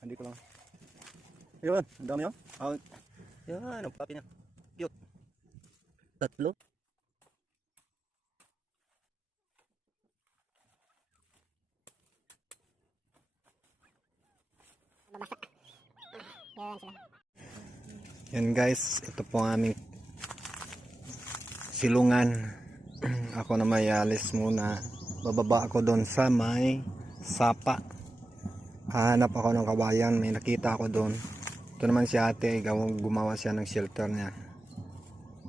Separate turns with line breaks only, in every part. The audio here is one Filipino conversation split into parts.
Hindi ko lang. Ayun, ang dami oh. Oh, yan, ang papi niya. Cute. Tatlo.
Yan sila.
Yan guys, ito po ang aming silungan. ako na may alis muna. Bababa ako doon sa may sapa. Hahanap ako ng kabayan. May nakita ako doon. Ito naman si ate. Gumawa siya ng shelter niya.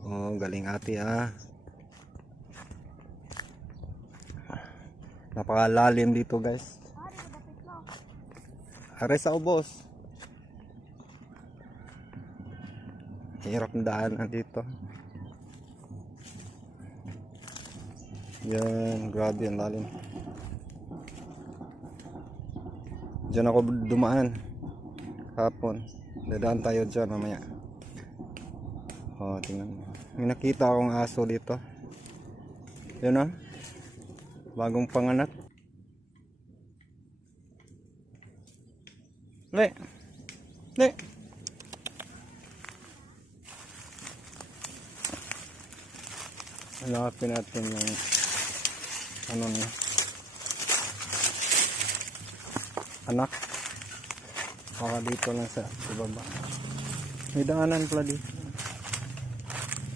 Oh, galing ate ah. Napakalalim dito guys. Are sa ubos. Hirap na daanan dito. Yan, grabe ang lalim. Diyan ako dumaan. Hapon. Dadaan tayo dyan mamaya. Oh, tingnan mo. May nakita akong aso dito. Yun oh. Bagong panganak. Le. Le. Hanapin natin yung ano niya. Anak. Baka dito lang sa, sa baba. May daanan pala dito.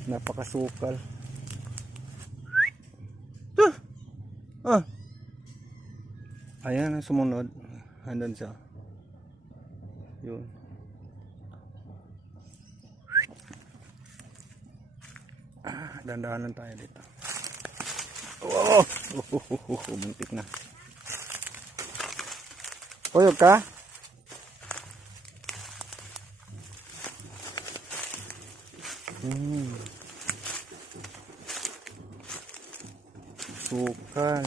Napakasukal. Ah! Ah! Ayan ang sumunod. Andun siya. Yun. Ah, dandahan tayo dito. Oh! Oh, muntik na. Uyog ka? Hmm. Sukal.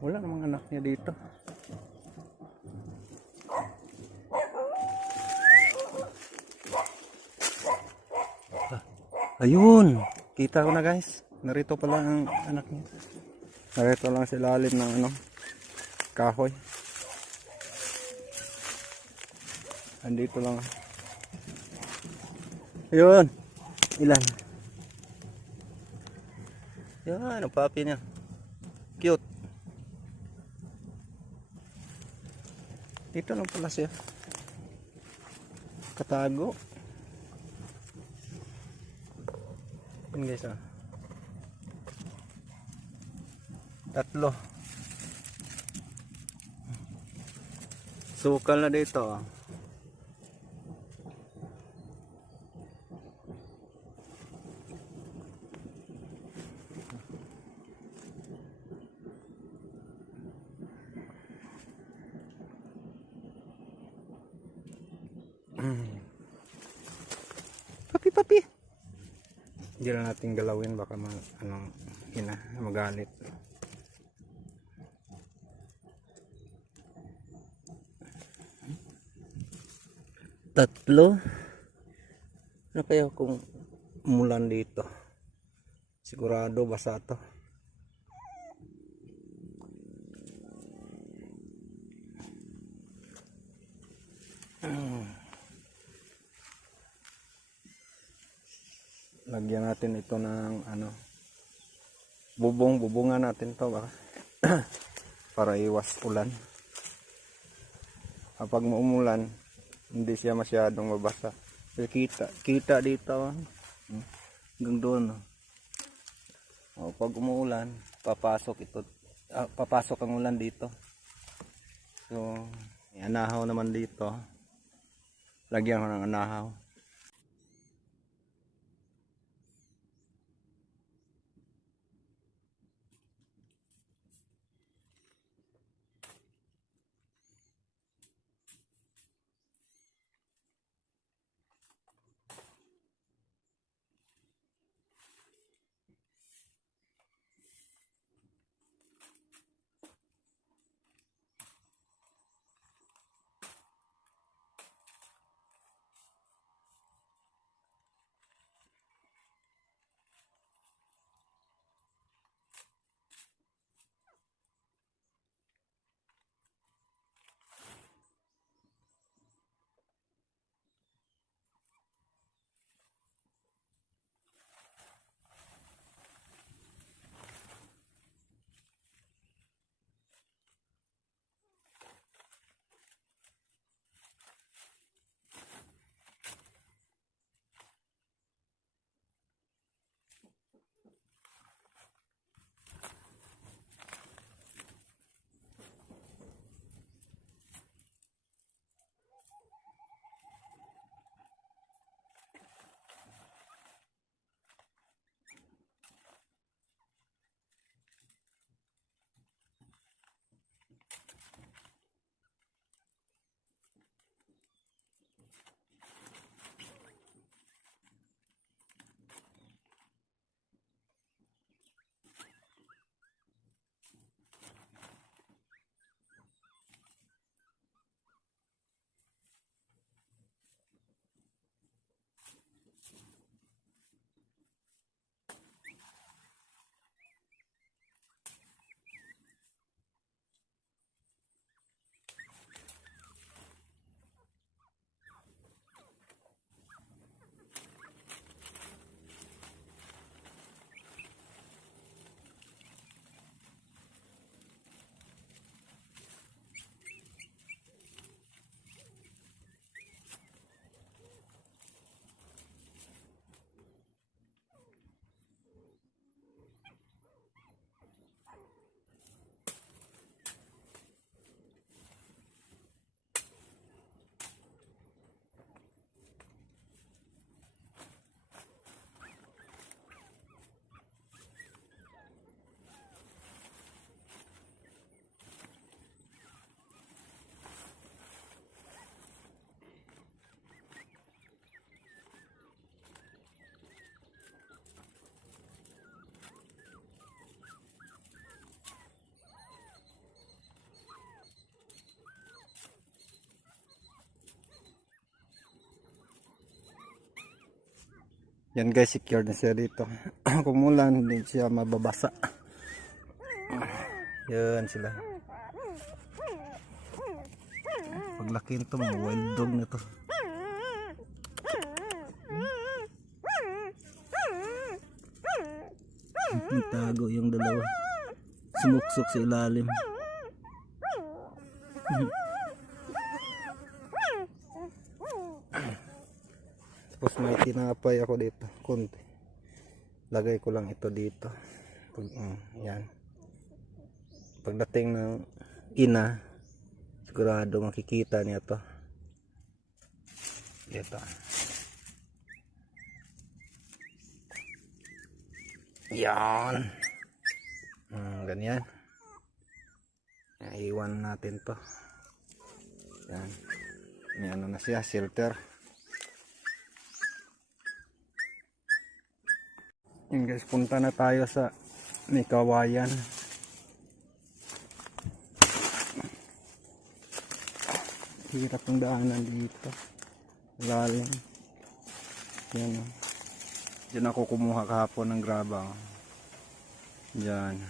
Wala namang anak niya dito. Ayun! Kita ko na guys. Narito pala ang anak niya. Narito lang sa ilalim ng ano, kahoy. Andito lang. Ayun! Ilan? Yan, ang papi niya. Cute. Dito lang pala siya. Katago. Yan guys ah. Tatlo. Sukal na dito. Papi, papi. Hindi lang natin galawin baka ma, ano, ina, magalit. Tatlo. Ano kaya kung umulan dito? Sigurado basa to. lagyan natin ito ng ano bubong bubungan natin to baka para iwas ulan kapag maumulan hindi siya masyadong mabasa Pero kita kita dito ah. Hmm. hanggang doon oh. oh, pag umuulan papasok ito ah, papasok ang ulan dito so anahaw naman dito lagyan ko ng anahaw Yan guys, secure na siya dito. Kung umulan, hindi siya mababasa. Yan sila. Paglaki nito, wild dog na to. Tago yung dalawa. Sumuksok sa ilalim. Tapos may tinapay ako dito. Kunti. Lagay ko lang ito dito. Pag, mm, yan. Pagdating ng ina, sigurado makikita niya to. Dito. Yan. Mm, ganyan. Iwan natin to. Yan. May ano na siya, shelter. Yan guys, punta na tayo sa may kawayan. Hirap ang daanan dito. Lalim. Yan o. Diyan ako kumuha kahapon ng graba. oh. Diyan.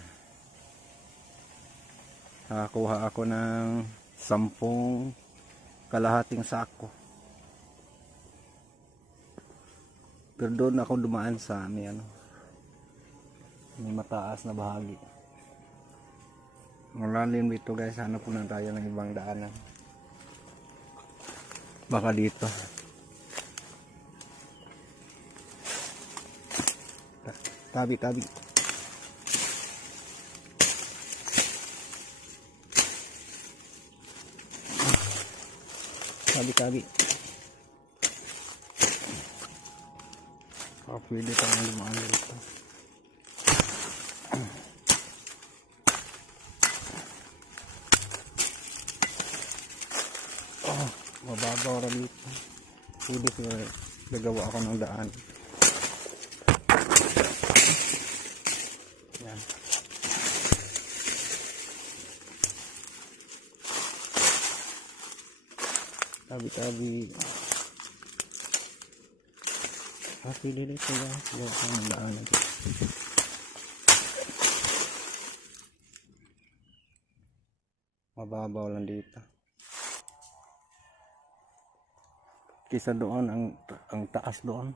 Nakakuha ako ng sampung kalahating sako. Pero doon ako dumaan sa may ano, may mataas na bahagi. Malalim dito guys, hanap po tayo ng ibang daanan. Baka dito. Ta- Tabi, tabi. Tabi, tabi. Oh, pwede tayong dumaan dito. Oh, mababaw rin dito. Pwede siguro gagawa ako ng daan. Yan. Tabi-tabi. Ah, pili dito guys. Gawa ko ng daan dito. Mababaw lang dito. Kisa doon ang ang taas doon.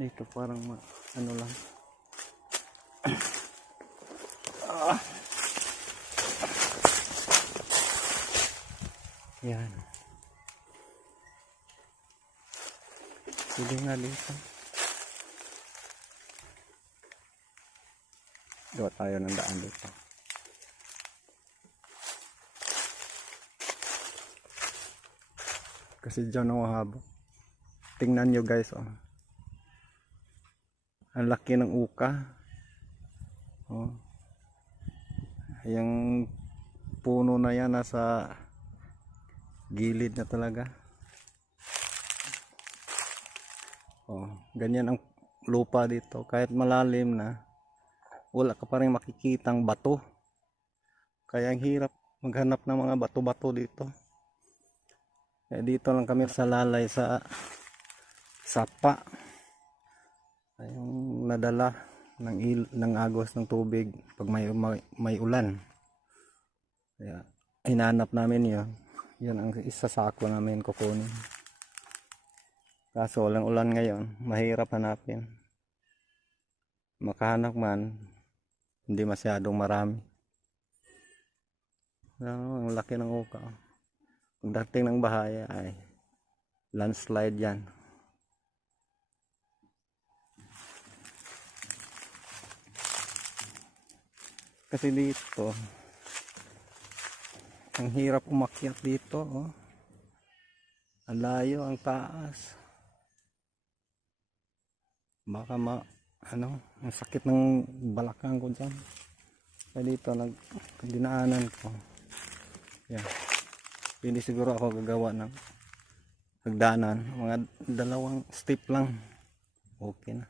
Dito parang ma, ano lang. Ah. Yan. Sige nga dito. Gawa tayo ng daan dito. Kasi dyan ako habo. Tingnan nyo guys oh. Ang laki ng uka. Oh. Yung puno na yan nasa gilid na talaga. Oh, ganyan ang lupa dito. Kahit malalim na, wala ka pa rin makikitang bato. Kaya ang hirap maghanap ng mga bato-bato dito. Kaya dito lang kami sa lalay sa sapa. Yung nadala ng il, ng agos ng tubig pag may, may, may ulan. Kaya hinanap namin 'yon. 'Yan ang isa sako namin kukunin. Kaso walang ulan ngayon, mahirap hanapin. Makahanap man, hindi masyadong marami. Ano, ang laki ng uka. oh. Pagdating ng bahaya ay landslide yan. Kasi dito, ang hirap umakyat dito. Oh. Ang layo, ang taas. Baka ma, ano, ang sakit ng balakang ko dyan. Kaya dito, nag, dinaanan ko. Yan. Pwede siguro ako gagawa ng hagdanan. Mga dalawang step lang. Okay na.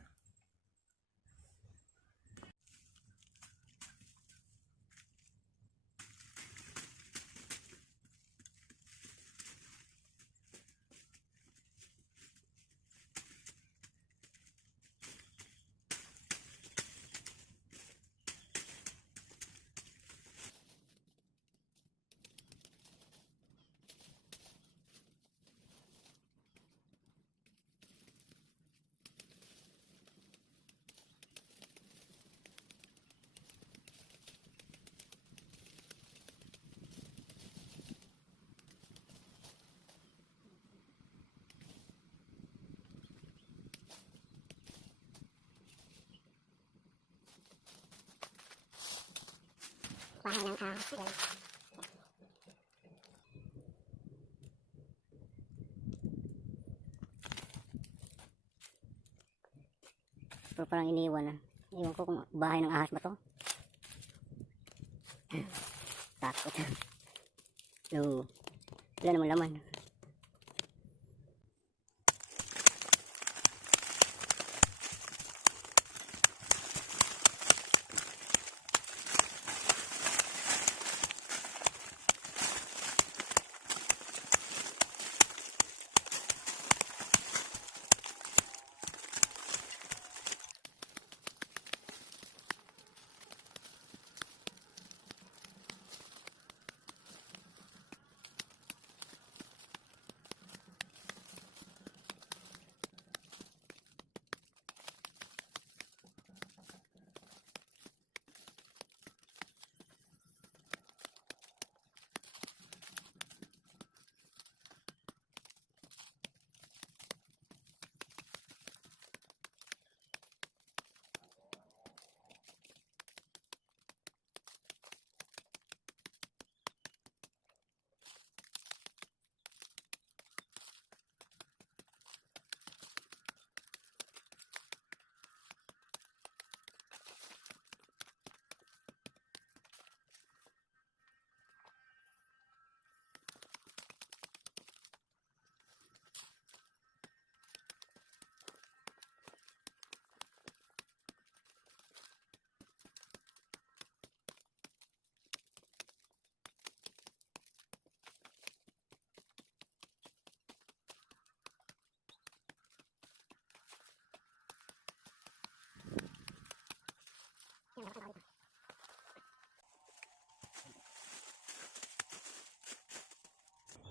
Bahay ng ahas. Yan. Pero parang iniwan na. Iwan ko kung bahay ng ahas ba to. Takot. No. Wala naman laman.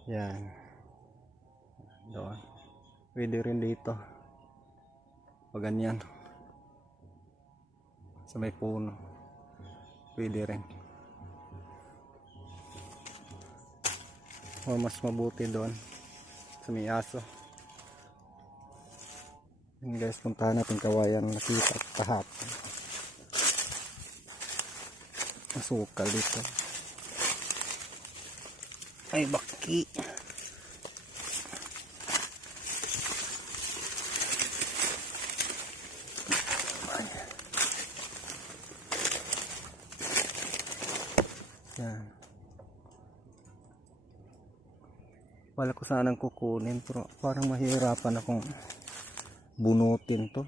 Yan. Doon. Pwede rin dito. Pag ganyan. Sa may puno. Pwede rin. O mas mabuti doon. Sa may aso. Yan guys, puntahan natin kawayan nakita kahapon. Masukal dito. Ay, baki. Yan. Wala ko sanang kukunin pero parang mahirapan akong bunutin to.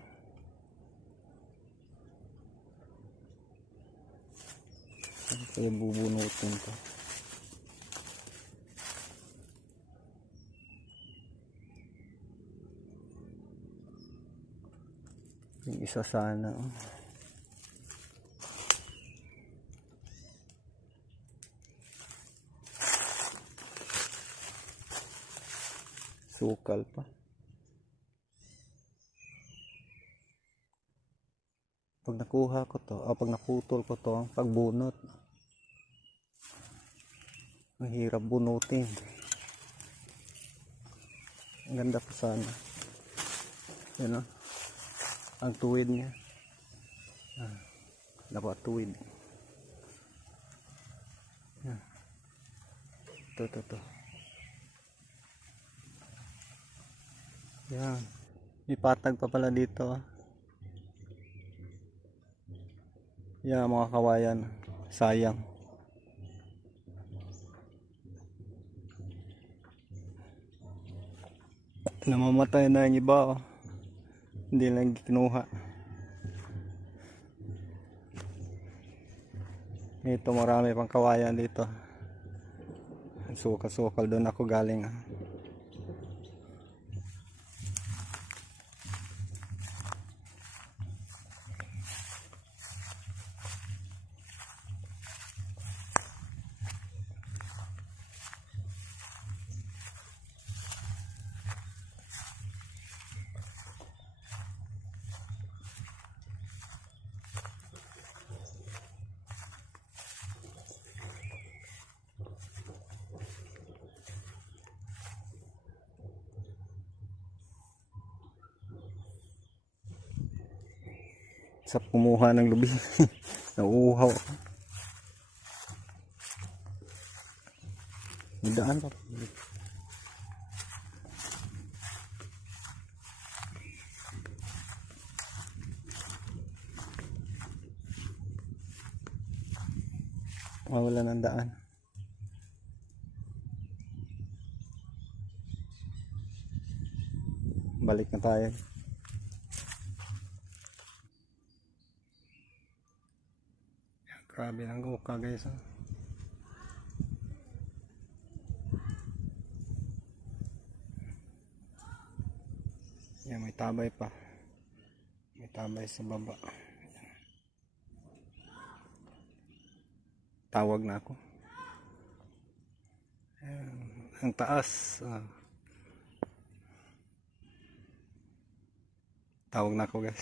Saan kaya bubunutin to? Yung isa sana. oh. Sukal pa. Pag nakuha ko to, o pag naputol ko to, pagbunot. Ang hirap bunutin. Ang ganda pa sana. Yan o ang tuwid niya. Ah, dapat tuwid. Ah. Ito, ito, ito. Yan. May patag pa pala dito. ah. Yan mga kawayan. Sayang. Namamatay na yung iba. Oh. Hindi lang kinuha. Ito marami pang kawayan dito. Sukal-sukal doon ako galing. ah. Sarap kumuha ng lubi. Nauuhaw ako. May daan pa. Ah, Mawala ng daan. Balik na tayo. Grabe ng guka guys. ah. Yan, may tabay pa. May tabay sa baba. Tawag na ako. Yan, ang taas. ah. Tawag na ako guys.